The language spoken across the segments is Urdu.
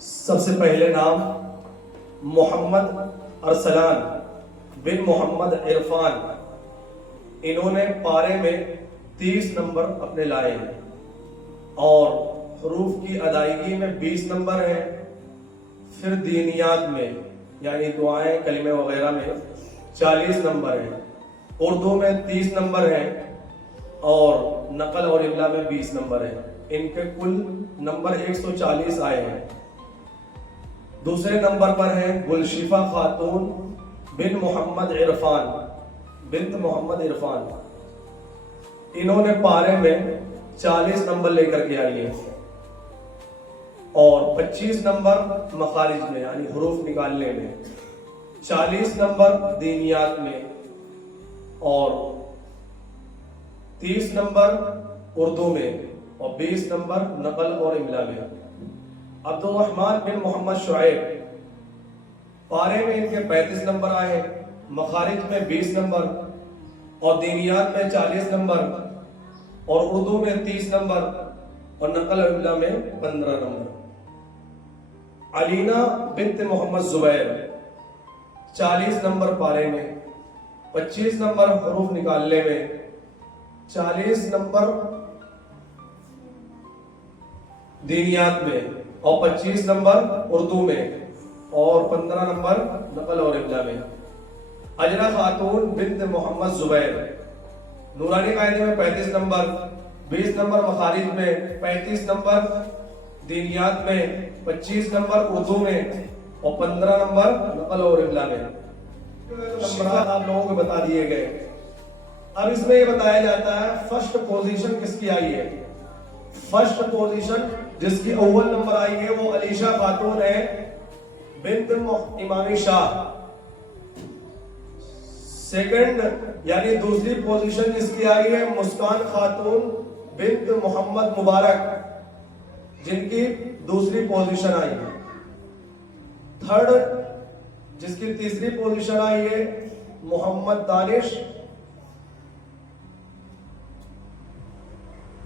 سب سے پہلے نام محمد ارسلان بن محمد عرفان، انہوں نے پارے میں 30 نمبر اپنے لائے ہیں اور حروف کی ادائیگی میں 20 نمبر ہیں. پھر دینیات میں یعنی دعائیں کلمے وغیرہ میں 40 نمبر ہیں، اردو میں 30 نمبر ہیں اور نقل اور املا میں 20 نمبر ہیں. ان کے کل نمبر 140 آئے ہیں. دوسرے نمبر پر ہیں گلشفہ خاتون بن محمد عرفان بنت محمد عرفان، انہوں نے پارے میں 40 نمبر لے کر کے آئی ہیں اور 25 نمبر مخارج میں یعنی حروف نکالنے میں، 40 نمبر دینیات میں اور 30 نمبر اردو میں اور 20 نمبر نقل اور املا میں. عبد الرحمن بن محمد شعیب، پارے میں ان کے 35 نمبر آئے، مخارج میں 20 نمبر اور دینیات میں 40 نمبر اور اردو میں 30 نمبر اور نقل اور املا میں 15 نمبر. علینا بنت محمد زبیر، 40 نمبر پارے میں، 25 نمبر حروف نکالنے میں، 40 نمبر دینیات میں اور 25 نمبر اردو میں اور 15 نمبر نقل اور املا میں. اجرا خاتون بنت محمد زبیر، نورانی قاعدے میں 35 نمبر، 20 نمبر مخارج میں، 35 نمبر دینیات میں، 25 نمبر اردو میں اور 15 نمبر نقل اور املا میں. نمبرات آپ لوگوں کو بتا دیے گئے. اب اس میں یہ بتایا جاتا ہے فرسٹ پوزیشن کس کی آئی ہے. فرسٹ پوزیشن جس کی اول نمبر آئی ہے وہ علیشہ خاتون ہے بنت امام شاہ. سیکنڈ یعنی دوسری پوزیشن جس کی آئی ہے مسکان خاتون بنت محمد مبارک، جن کی دوسری پوزیشن آئی ہے. تھرڈ جس کی تیسری پوزیشن آئی ہے محمد دانش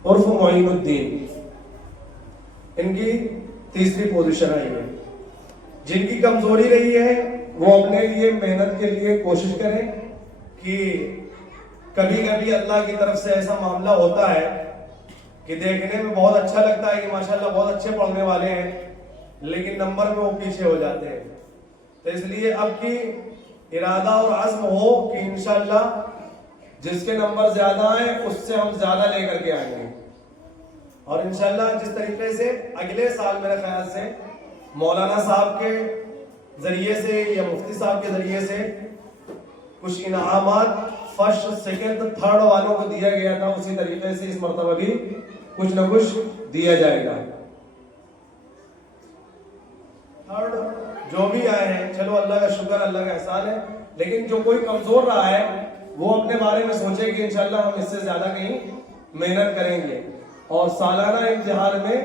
عرف معین الدین، ان کی تیسری پوزیشن آئی ہے. جن کی کمزوری رہی ہے وہ اپنے لیے محنت کے لیے کوشش کریں کہ کبھی کبھی اللہ کی طرف سے ایسا معاملہ ہوتا ہے کہ دیکھنے میں بہت اچھا لگتا ہے کہ ماشاءاللہ بہت اچھے پڑھنے والے ہیں لیکن نمبر میں وہ پیچھے ہو جاتے ہیں. تو اس لیے اب کی ارادہ اور عزم ہو کہ انشاءاللہ جس کے نمبر زیادہ ہیں اس سے ہم زیادہ لے کر کے آئیں گے اور انشاءاللہ جس طریقے سے اگلے سال میرے خیال سے مولانا صاحب کے ذریعے سے یا مفتی صاحب کے ذریعے سے کچھ انعامات فرسٹ سیکنڈ تھرڈ والوں کو دیا گیا تھا، اسی طریقے سے اس مرتبہ بھی کچھ نہ کچھ دیا جائے گا. تھرڈ جو بھی آئے ہیں چلو اللہ کا شکر، اللہ کا احسان ہے، لیکن جو کوئی کمزور رہا ہے وہ اپنے بارے میں سوچے کہ انشاءاللہ ہم اس سے زیادہ کہیں محنت کریں گے اور سالانہ امتحان میں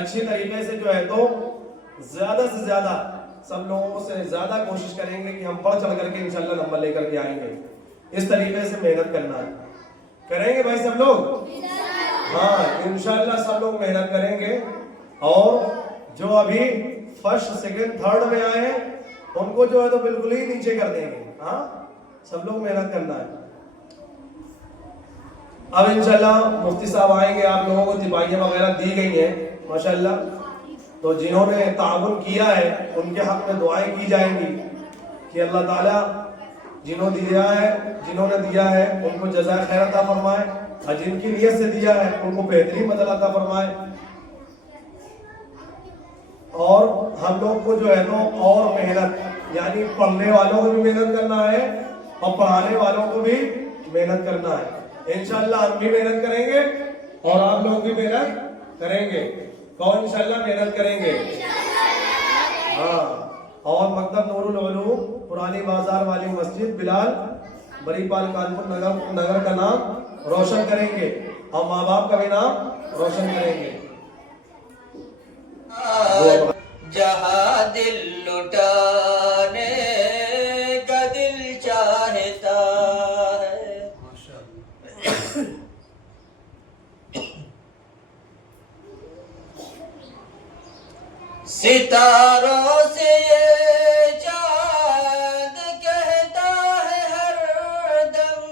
اچھی طریقے سے جو ہے تو زیادہ سے زیادہ سب لوگوں سے زیادہ کوشش کریں گے کہ ہم بڑھ چڑھ کر کے انشاءاللہ نمبر لے کر کے آئیں گے. اس طریقے سے محنت کرنا ہے. کریں گے بھائی سب لوگ؟ ہاں انشاءاللہ سب لوگ محنت کریں گے اور جو ابھی فرسٹ سیکنڈ تھرڈ میں آئے ہیں ان کو جو ہے تو بالکل ہی نیچے کر دیں گے. ہاں سب لوگ محنت کرنا ہے. اب انشاءاللہ مفتی صاحب آئیں گے، آپ لوگوں کو تباہیاں وغیرہ دی گئی ہیں ماشاءاللہ، تو جنہوں نے تعاون کیا ہے ان کے حق میں دعائیں کی جائیں گی کہ اللہ تعالیٰ جنہوں نے دیا ہے ان کو جزائے خیر عطا فرمائے اور جن کی نیت سے دیا ہے ان کو بہترین بدلہ عطا فرمائے. اور ہم لوگ کو جو ہے تو اور محنت یعنی پڑھنے والوں کو بھی محنت کرنا ہے اور پڑھانے والوں کو بھی محنت کرنا ہے. انشاءاللہ ہم بھی محنت کریں گے اور آپ لوگ بھی محنت کریں گے. کون انشاءاللہ محنت کریں گے؟ ہاں. اور مکتب نور العلوم پرانی بازار والی مسجد بلال بری پال کانپور نگر کا نام روشن کریں گے اور ماں باپ کا بھی نام روشن کریں گے. جہاں دل لٹانے کا دل چاہتا ہے. ستاروں سے یہ چاند کہتا ہے ہر دم،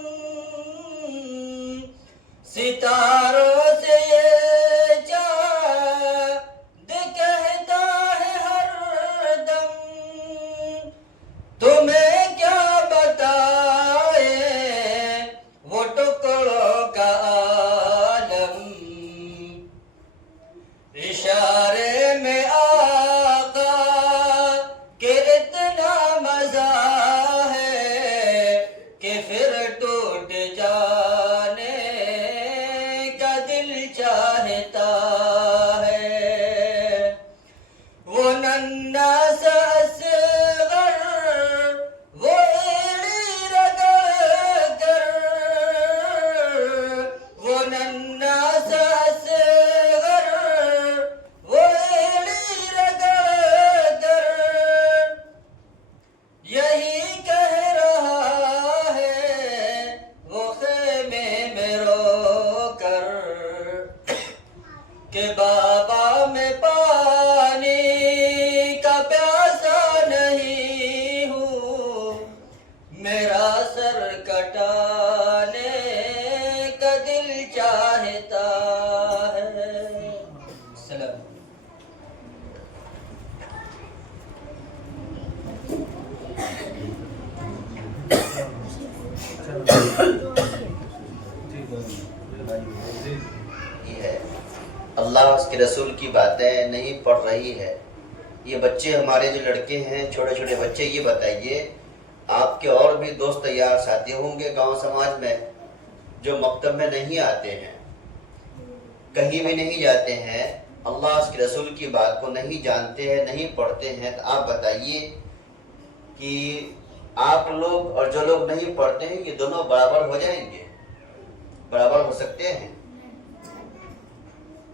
ستاروں سے یہ چاند کہتا ہے ہر دم، تمہیں کیا بتائے وہ ٹکڑوں کا عالم، اشارے میں آقا کہ اتنا مزہ ہے کہ پھر ٹوٹ جانے کا دل چاہتا ہے، وہ ننھا سا اصغر وہ ایڑی رگڑ کر، وہ ننھا سا اصغر وہ ایڑی رگڑ کر، یہی کہہ رہا ہے وہ خیمے میں رو کر کہ بابا میں پانی کا پیاسا نہیں ہوں، میرا سر کٹانے کا دل چاہتا ہے۔ سلام۔ یہ ہے اللہ اس کے رسول کی باتیں نہیں پڑھ رہی ہے۔ یہ بچے ہمارے جو لڑکے ہیں، چھوٹے چھوٹے بچے، یہ بتائیے آپ کے اور بھی دوست یار ساتھی ہوں گے گاؤں سماج میں جو مکتب میں نہیں آتے ہیں، کہیں بھی نہیں جاتے ہیں، اللہ اس کے رسول کی بات کو نہیں جانتے ہیں، نہیں پڑھتے ہیں، تو آپ بتائیے کہ آپ لوگ اور جو لوگ نہیں پڑھتے ہیں یہ دونوں برابر ہو جائیں گے؟ برابر ہو سکتے ہیں؟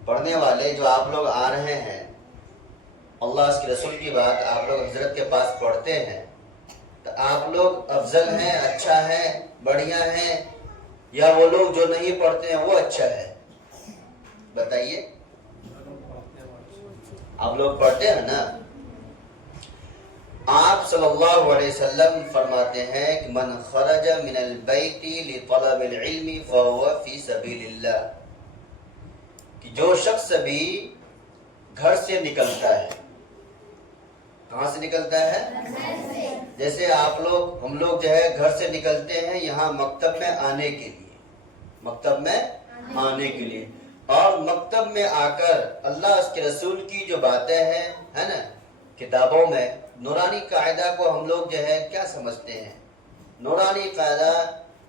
پڑھنے والے جو آپ لوگ آ رہے ہیں، اللہ اس کے رسول کی بات آپ لوگ حضرت کے پاس پڑھتے ہیں، تو آپ لوگ افضل ہیں، اچھا ہے، بڑھیا ہیں، یا وہ لوگ جو نہیں پڑھتے ہیں وہ اچھا ہے؟ بتائیے۔ آپ لوگ پڑھتے ہیں نا؟ آپ صلی اللہ علیہ وسلم فرماتے ہیں کہ من خرج من البیت لطلب العلم فهو فی سبیل اللہ، کہ جو شخص بھی گھر سے نکلتا ہے، کہاں سے نکلتا ہے؟ جیسے آپ لوگ، ہم لوگ جو ہے گھر سے نکلتے ہیں یہاں مکتب میں آنے کے لیے، مکتب میں آنے کے لیے، اور مکتب میں آ کر اللہ اس کے رسول کی جو باتیں ہیں ہے نا کتابوں میں، نورانی قاعدہ کو ہم لوگ جو ہے کیا سمجھتے ہیں؟ نورانی قاعدہ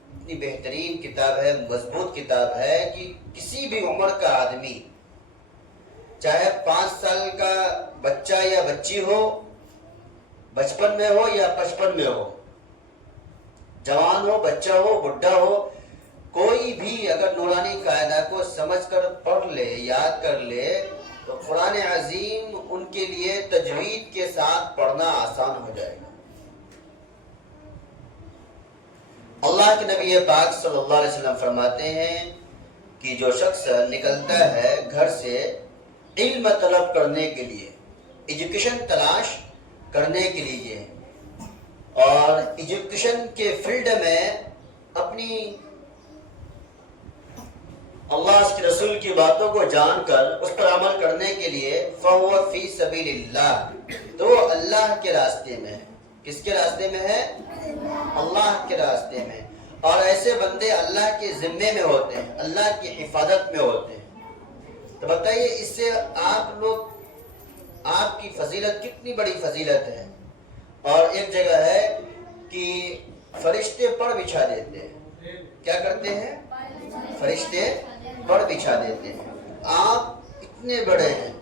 اتنی بہترین کتاب ہے، مضبوط کتاب ہے کہ کسی بھی عمر کا آدمی، چاہے 5 سال کا بچہ یا بچی ہو، بچپن میں ہو یا 55 میں ہو، جوان ہو، بچہ ہو، بڈھا ہو، کوئی بھی اگر نورانی قاعدہ کو سمجھ کر پڑھ لے، یاد کر لے، تو قرآن عظیم ان کے لیے تجوید کے ساتھ پڑھنا آسان ہو جائے گا۔ اللہ کے نبی پاک صلی اللہ علیہ وسلم فرماتے ہیں کہ جو شخص نکلتا ہے گھر سے علم طلب کرنے کے لیے، ایجوکیشن تلاش کرنے کے لیے، اور ایجوکیشن کے فیلڈ میں اپنی اللہ اس کے رسول کی باتوں کو جان کر اس پر عمل کرنے کے لیے، فَهُوَ فِي سَبِيلِ اللَّهِ، تو وہ اللہ کے راستے میں ہے۔ کس کے راستے میں ہے؟ اللہ کے راستے میں۔ اور ایسے بندے اللہ کے ذمے میں ہوتے ہیں، اللہ کی حفاظت میں ہوتے ہیں۔ تو بتائیے اس سے آپ لوگ، آپ کی فضیلت کتنی بڑی فضیلت ہے۔ اور ایک جگہ ہے کہ فرشتے پر بچھا دیتے ہیں، کیا کرتے ہیں؟ فرشتے پر بچھا دیتے ہیں۔ آپ اتنے بڑے ہیں،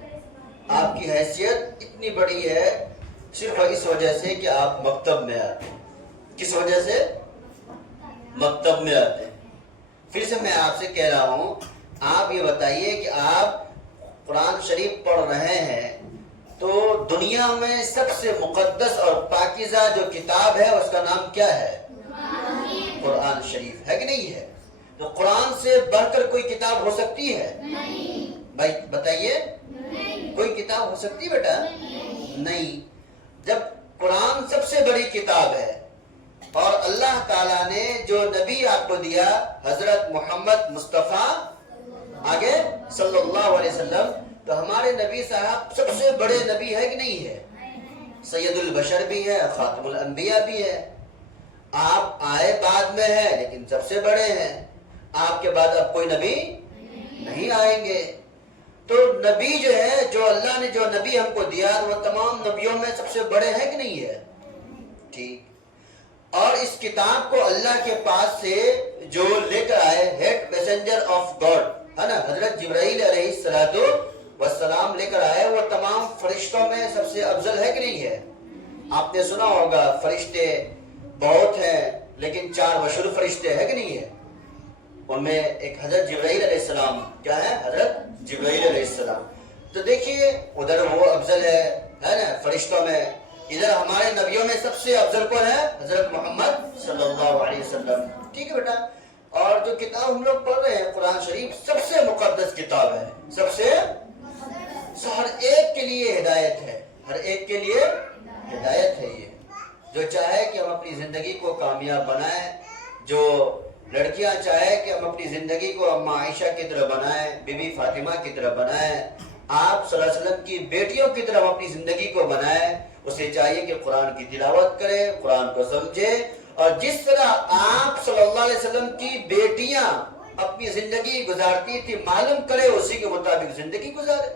آپ کی حیثیت اتنی بڑی ہے صرف اس وجہ سے کہ آپ مکتب میں آتے ہیں۔ کس وجہ سے؟ مکتب میں آتے ہیں۔ پھر سے میں آپ سے کہہ رہا ہوں، آپ یہ بتائیے کہ آپ قرآن شریف پڑھ رہے ہیں تو دنیا میں سب سے مقدس اور پاکیزہ جو کتاب ہے اس کا نام کیا ہے؟ قرآن شریف ہے کہ نہیں ہے؟ تو قرآن سے بڑھ کر کوئی کتاب ہو سکتی ہے؟ نہیں۔ بھائی بتائیے، کوئی کتاب ہو سکتی بیٹا؟ نہیں. جب قرآن سب سے بڑی کتاب ہے اور اللہ تعالیٰ نے جو نبی آپ کو دیا حضرت محمد مصطفیٰ آگے صلی اللہ علیہ وسلم، تو ہمارے نبی صاحب سب سے بڑے نبی ہے کہ نہیں ہے؟ سید البشر بھی ہے، خاتم الانبیاء بھی ہے. آپ آئے بعد میں ہیں لیکن سب سے بڑے ہیں. آپ کے بعد اب کوئی نبی نہیں آئیں گے. تو نبی جو ہے، جو اللہ نے جو نبی ہم کو دیا وہ تمام نبیوں میں سب سے بڑے ہیں کہ نہیں ہے؟ ٹھیک. اور اس کتاب کو اللہ کے پاس سے جو لے کر آئے ہیڈ میسنجر آف گاڈ ہے نا، حضرت جبرائیل علیہ السلام لے کر آئے، وہ تمام فرشتوں میں سب سے افضل ہے کہ نہیں ہے؟ آپ نے سنا ہوگا فرشتے بہت ہیں لیکن 4 مشہور فرشتے ہیں کہ نہیں ہے؟ ان میں ایک حضرت جبرائیل علیہ السلام، کیا ہے؟ حضرت جبرائیل علیہ السلام. تو دیکھیے ادھر وہ افضل ہے نا فرشتوں میں، ادھر ہمارے نبیوں میں سب سے افضل کون ہے؟ حضرت محمد صلی اللہ علیہ وسلم. ٹھیک ہے بیٹا. اور جو کتاب ہم لوگ پڑھ رہے ہیں قرآن شریف سب سے مقدس کتاب ہے، سب سے ہر ایک کے لیے ہدایت ہے، ہر ایک کے لیے ہدایت ہے. یہ جو چاہے کہ ہم اپنی زندگی کو کامیاب بنائیں، جو لڑکیاں چاہے کہ ہم اپنی زندگی کو اماں عائشہ کی طرح بنائیں، بی بی فاطمہ کی طرح بنائیں، آپ صلی اللہ علیہ وسلم کی بیٹیوں کی طرح اپنی زندگی کو بنائیں، اسے چاہیے کہ قرآن کی تلاوت کرے، قرآن کو سمجھے، اور جس طرح آپ صلی اللہ علیہ وسلم کی بیٹیاں اپنی زندگی گزارتی تھی معلوم کرے، اسی کے مطابق زندگی گزارے.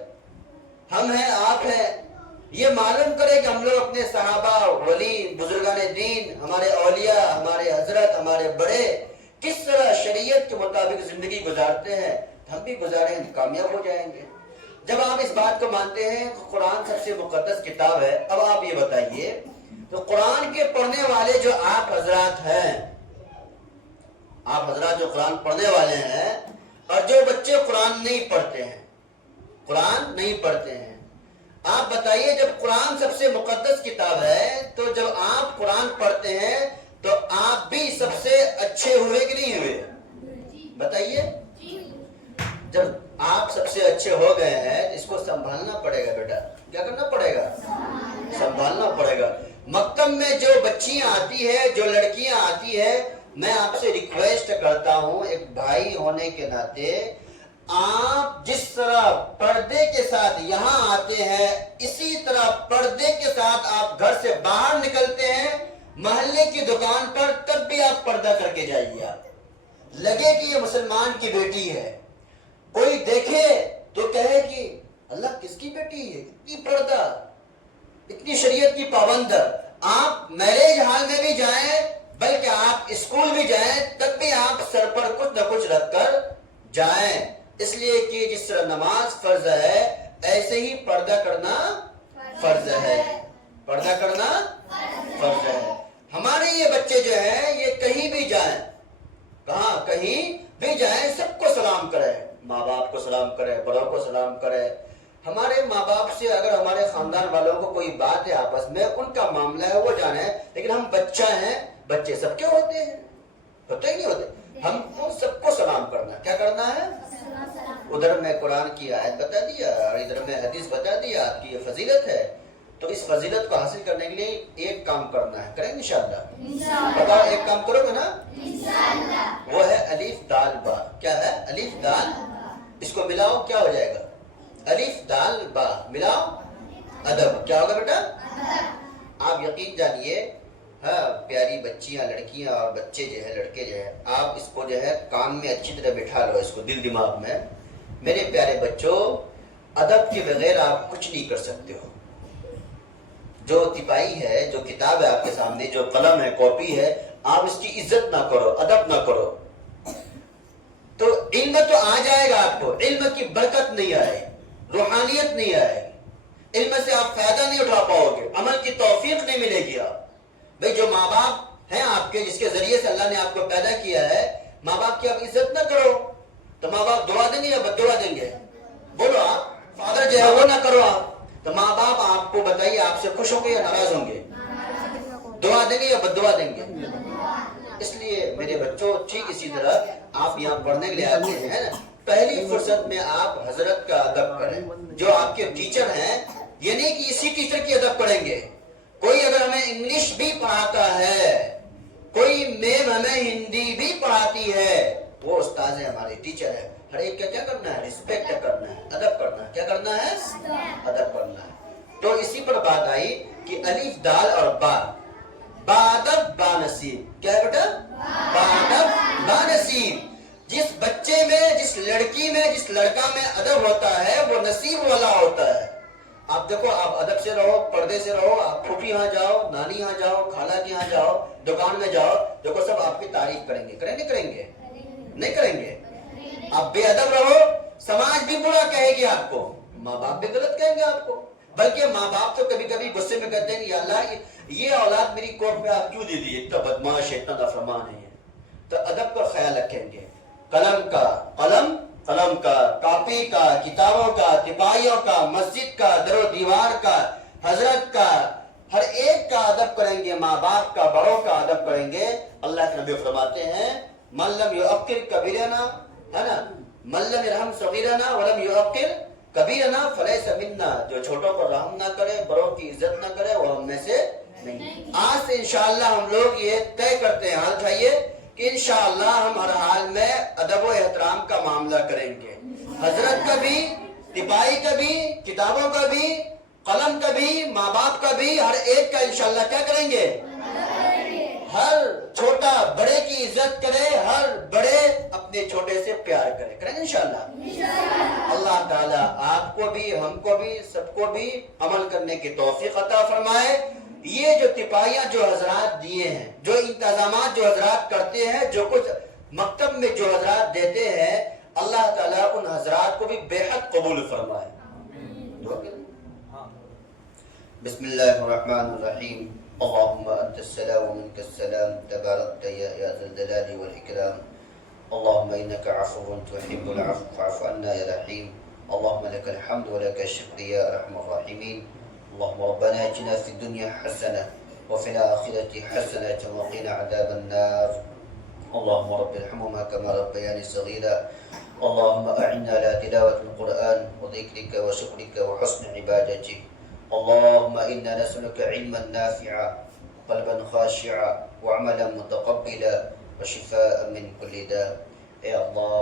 ہم ہیں، آپ ہیں، یہ معلوم کرے کہ ہم لوگ اپنے صحابہ، ولی، بزرگان دین، ہمارے اولیاء، ہمارے حضرت، ہمارے بڑے کس طرح شریعت کے مطابق زندگی گزارتے ہیں، ہم بھی گزاریں، کامیاب ہو جائیں گے. جب آپ اس بات کو مانتے ہیں کہ قرآن سب سے مقدس کتاب ہے، اب آپ یہ بتائیے تو قرآن کے پڑھنے والے جو آپ حضرات ہیں، آپ حضرات جو قرآن پڑھنے والے ہیں، اور جو بچے قرآن نہیں پڑھتے ہیں، قرآن نہیں پڑھتے ہیں، آپ بتائیے جب قرآن سب سے مقدس کتاب ہے تو جب آپ قرآن پڑھتے ہیں تو آپ بھی سب سے اچھے ہوئے کہ نہیں ہوئے؟ بتائیے. جب آپ سب سے اچھے ہو گئے ہیں اس کو سنبھالنا پڑے گا بیٹا. کیا کرنا پڑے گا؟ سنبھالنا پڑے گا. مکتب میں جو بچیاں آتی ہے، جو لڑکیاں آتی ہے، میں آپ سے ریکویسٹ کرتا ہوں ایک بھائی ہونے کے ناطے، آپ جس طرح پردے کے ساتھ یہاں آتے ہیں اسی طرح پردے کے ساتھ آپ گھر سے باہر نکلتے ہیں محلے کی دکان پر، تب بھی آپ پردہ کر کے جائیے. آپ لگے کہ یہ مسلمان کی بیٹی ہے، کوئی دیکھے تو کہے کہ اللہ کس کی بیٹی ہے، اتنی پردہ، اتنی شریعت کی پابند. آپ میرج ہال میں بھی جائیں، بلکہ آپ اسکول بھی جائیں، تب بھی آپ سر پر کچھ نہ کچھ رکھ کر جائیں، اس لیے کہ جس طرح نماز فرض ہے ایسے ہی پردہ کرنا فرض ہے. پردہ کرنا فرض ہے. ہمارے یہ بچے جو ہیں یہ کہیں بھی جائیں، کہاں کہیں بھی جائیں، سب کو سلام کریں، ماں باپ کو سلام کریں، بڑوں کو سلام کریں. ہمارے ماں باپ سے اگر ہمارے خاندان والوں کو کوئی بات ہے آپس میں، ان کا معاملہ ہے وہ جانے، لیکن ہم بچہ ہیں، بچے سب کے ہوتے ہیں، ہوتے ہی نہیں ہوتے. ہم کو سب کو سلام کرنا، کیا کرنا ہے؟ ادھر میں قرآن کی آیت بتا دیا اور ادھر میں حدیث بتا دیا، آپ کی یہ فضیلت ہے. تو اس فضیلت کو حاصل کرنے کے لیے ایک کام کرنا ہے، کریں گے انشاءاللہ؟ بتاؤ ایک کام کرو گے نا؟ انشاءاللہ. وہ ہے الف دال با. کیا ہے؟ الف دال. اس کو ملاؤ کیا ہو جائے گا؟ الف دال با. ملاؤ ادب. کیا ہوگا بیٹا؟ آپ یقین جانیے، ہاں پیاری بچیاں، لڑکیاں اور بچے جو ہے، لڑکے جو ہے، آپ اس کو جو ہے کان میں اچھی طرح بٹھا لو، اس کو دل دماغ میں. میرے پیارے بچوں، ادب کے بغیر آپ کچھ نہیں کر سکتے ہو. جو تپائی ہے، جو کتاب ہے آپ کے سامنے، جو قلم ہے، کاپی ہے، آپ اس کی عزت نہ کرو، ادب نہ کرو تو علم تو آ جائے گا آپ کو، علم کی برکت نہیں آئے، روحانیت نہیں آئے گی، علم سے آپ فائدہ نہیں اٹھا پاؤ گے، عمل کی توفیق نہیں ملے گی. آپ بھئی جو ماں باپ ہیں آپ کے، جس کے ذریعے سے اللہ نے آپ کو پیدا کیا ہے، ماں باپ کی آپ عزت نہ کرو تو ماں باپ دعا دیں گے یا بد دعا دیں گے؟ بولو. آپ فادر جو ہے وہ نہ کرو آپ تو ماں باپ آپ کو بتائیے آپ سے خوش ہوں گے یا ناراض ہوں گے؟ دعا دیں گے یا بد دعا دیں گے؟ اس لیے میرے بچوں ٹھیک اسی طرح آپ یہاں پڑھنے کے لیے آتے ہیں نا، پہلی فرصت میں آپ حضرت کا ادب کریں. جو آپ کے ٹیچر ہیں یہ نہیں کہ اسی ٹیچر کی ادب پڑھیں گے. کوئی اگر ہمیں انگلش بھی پڑھاتا ہے, کوئی میم ہمیں ہندی بھی پڑھاتی ہے, وہ استاذ ہے, ہمارے ٹیچر ہے. ہر ایک کا کیا کرنا ہے؟ رسپیکٹ کرنا ہے, ادب کرنا ہے. کیا کرنا ہے؟ ادب کرنا ہے. تو اسی پر بات آئی کہ الف دال اور با, بادب با نصیب. کیا ہے بیٹا؟ بادب با نصیب. جس بچے میں, جس لڑکی میں, جس لڑکا میں ادب ہوتا ہے وہ نصیب والا ہوتا ہے. آپ دیکھو, آپ ادب سے رہو, پردے سے رہو, آپ پھوپھی یہاں جاؤ, نانی یہاں جاؤ, خالہ کے یہاں جاؤ, دکان میں جاؤ, دیکھو سب آپ کی تعریف کریں گے. کریں گے؟ نہیں کریں گے. آپ بے ادب رہو, سماج بھی برا کہے گی آپ کو, ماں باپ بھی غلط کہیں گے آپ کو. بلکہ ماں باپ تو کبھی کبھی غصے میں کہتے ہیں یا اللہ یہ اولاد میری کوکھ میں آپ کیوں دے دی, اتنا بدماش ہے, اتنا نافرمان ہے. تو ادب کا خیال رکھیں گے. قلم کا, قلم کا, کاپی کا, کتابوں کا, تپاہیوں کا, مسجد کا, در و دیوار کا, حضرت کا, ہر ایک کا ادب کریں گے. ماں باپ کا, بڑوں کا ادب کریں گے. اللہ کے نبی فرماتے ہیں من لم یعقر کبیرنا, ہے نا, من لم یرحم صغیرنا ولم یعقر کبیرنا فلیس منا. جو چھوٹوں پر رحم نہ کرے, بڑوں کی عزت نہ کرے, وہ ہم میں سے نہیں. آج سے انشاءاللہ ہم لوگ یہ طے کرتے ہیں, ہاتھ اٹھائیے, کہ انشاءاللہ ہم ہر حال میں ادب و احترام کا معاملہ کریں گے. حضرت کا بھی, تپاہی کا بھی, کتابوں کا بھی, قلم کا بھی, ماں باپ کا بھی, ہر ایک کا انشاءاللہ کیا کریں گے؟ ہر چھوٹا بڑے کی عزت کرے, ہر بڑے اپنے چھوٹے سے پیار کرے. کریں گے انشاءاللہ. اللہ تعالیٰ آپ کو بھی, ہم کو بھی, سب کو بھی عمل کرنے کی توفیق عطا فرمائے. یہ جو تپاہیاں جو حضرات دیے ہیں, جو انتظامات جو حضرات کرتے ہیں, جو کچھ مکتب میں جو حضرات دیتے ہیں, اللہ تعالیٰ ان حضرات کو بھی بے حد قبول فرمائے. بسم اللہ الرحمن الرحیم. اللهم انت السلام ومنك السلام تباركت يا ذا الجلال والاكرام. اللهم انك عفو تحب العفو فاعف عنا يا رحيم. اللهم لك الحمد ولك الشكر يا ارحم الراحمين. اللهم ربنا اتنا في الدنيا حسنه وفي الاخره حسنه وقنا عذاب النار. اللهم رب ارحمهما كما ربياني صغيرا. اللهم اعنا على تلاوه القران وذكرك وشكرك وحسن عبادتك. اللهم إنا نسألك علما نافعا قلبا خاشعا وعملا متقبلا وشفاء من كل داء. اے اللہ,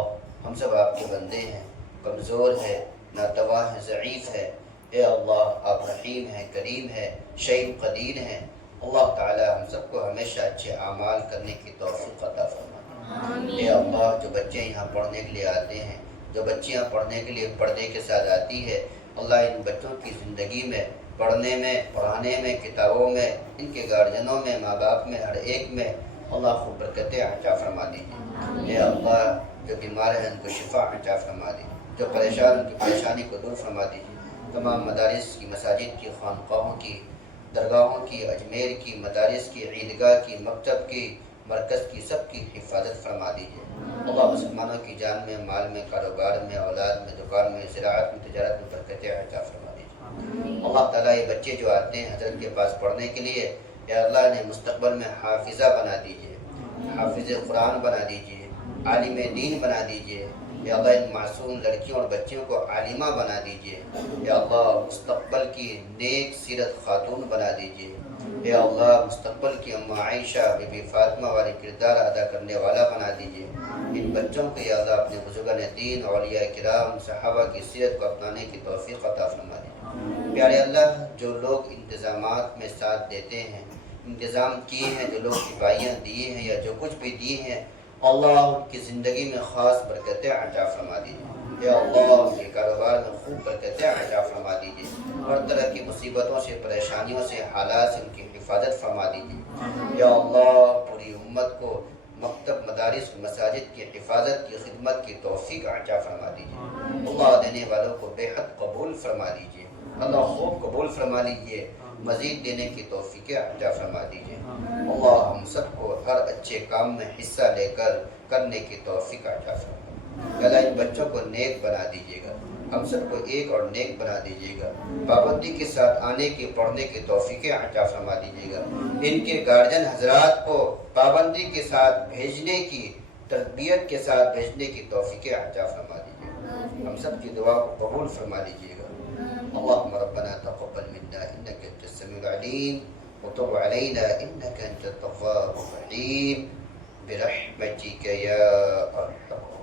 ہم سب آپ کے بندے ہیں, کمزور ہیں, ناتواں ہیں, ضعیف ہیں. اے اللہ آپ رحیم ہیں, کریم ہیں, شہید قدیر ہیں. اللہ تعالی ہم سب کو ہمیشہ اچھے اعمال کرنے کی توفیق عطا فرمائے. اے اللہ جو بچے یہاں پڑھنے کے لیے آتے ہیں, جو بچیاں پڑھنے کے لیے پردے کے ساتھ آتی ہے, اللہ ان بچوں کی زندگی میں, پڑھنے میں, پڑھانے میں, کتابوں میں, ان کے گارجنوں میں, ماں باپ میں, ہر ایک میں اللہ خوب برکتیں عطا فرما دیجیے. اے اللہ جو بیمار ہیں ان کو شفا عطا فرما دیجیے, جو پریشان ان کی پریشانی کو دور فرما دیجیے. تمام مدارس کی, مساجد کی, خانقاہوں کی, درگاہوں کی, اجمیر کی, مدارس کی, عیدگاہ کی, مکتب کی, مرکز کی, سب کی حفاظت فرما دیجیے. اللہ مسلمانوں کی جان میں, مال میں, کاروبار میں, اولاد میں, دکان میں, زراعت میں, تجارت میں برکتیں عطا فرما دیجیے. اللہ تعالیٰ یہ بچے جو آتے ہیں حضرت کے پاس پڑھنے کے لیے, یا اللہ نے مستقبل میں حافظہ بنا دیجیے, حافظ قرآن بنا دیجیے, عالم دین بنا دیجیے. یا اللہ ان معصوم لڑکیوں اور بچیوں کو عالمہ بنا دیجیے. یا اللہ مستقبل کی نیک سیرت خاتون بنا دیجیے. یا اللہ مستقبل کی ام عائشہ بی بی فاطمہ والی کردار ادا کرنے والا بنا دیجیے. ان بچوں کو یا اللہ اپنے بزرگان دین, اولیاء کرام, صحابہ کی سیرت کو اپنانے کی توفیق عطا فرما دیجیے. پیارے اللہ جو لوگ انتظامات میں ساتھ دیتے ہیں, انتظام کیے ہیں, جو لوگ تپاہیاں دیے ہیں یا جو کچھ بھی دیے ہیں, اللہ ان کی زندگی میں خاص برکتیں عطا فرما دیجیے. یا اللہ ان کے کاروبار میں خوب برکتیں عطا فرما دیجیے. ہر طرح کی مصیبتوں سے, پریشانیوں سے, حالات سے ان کی حفاظت فرما دیجیے. یا اللہ پوری امت کو مکتب, مدارس, مساجد کی حفاظت کی, خدمت کی توفیق عطا فرما دیجیے. اللہ دینے والوں کو بے حد قبول فرما دیجیے. اللہ خوب قبول فرما لیجیے, مزید دینے کی توفیق عطا فرما دیجیے. اللہ ہم سب کو ہر اچھے کام میں حصہ لے کر کرنے کی توفیق عطا فرما. اللہ ان بچوں کو نیک بنا دیجیے گا, ہم سب کو ایک اور نیک بنا دیجیے گا. پابندی کے ساتھ آنے کی, پڑھنے کی توفیق عطا فرما دیجیے گا. ان کے گارجن حضرات کو پابندی کے ساتھ بھیجنے کی, تربیت کے ساتھ بھیجنے کی توفیق عطا فرما دیجیے. ہم سب کی دعا کو قبول فرما لیجیے گا. اللهم ربنا تقبل منا انك انت السميع العليم وتب علينا انك انت التواب الرحيم برحمتك يا ارحم